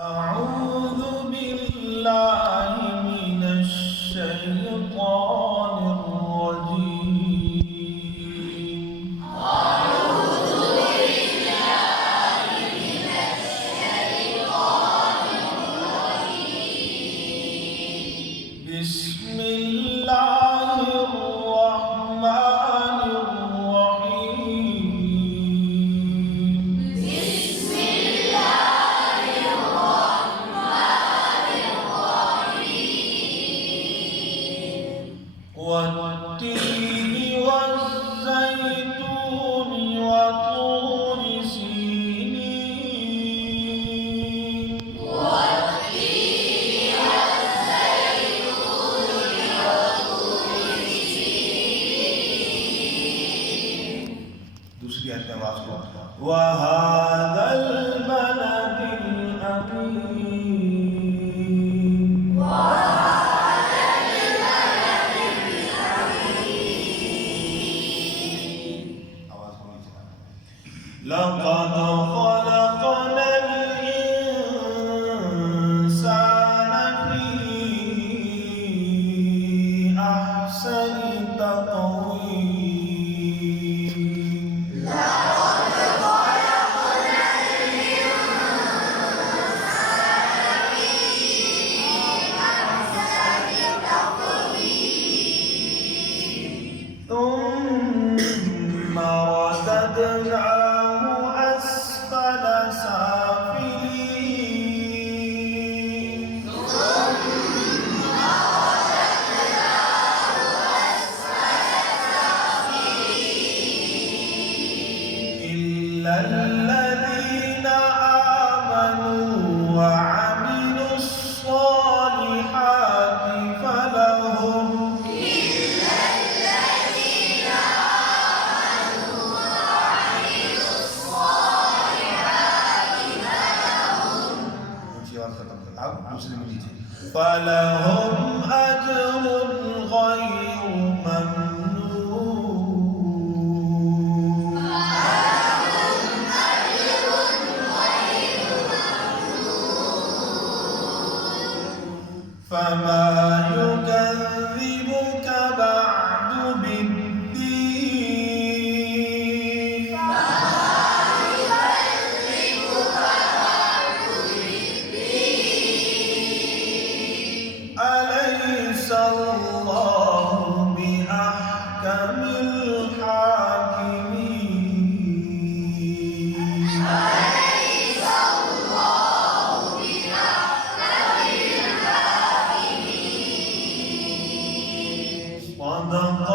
أعوذ بالله من الشيطان الرجيم. بسم الله الرحمن الرحيم. والتين والزيتون وطور سينين. दूसरी आयत में आवाज को वहादा البلد الأمين. لقد خلقنا الإنسان في أحسن تقويم. ثم رددناه أسفل سافلين. إلا الذين آمنوا وعملوا الصالحات فلهم فلهم أجر غير ممنون. فما يكذبك بعد بالدين. أليس الله بأحكم الحاكمين. صدق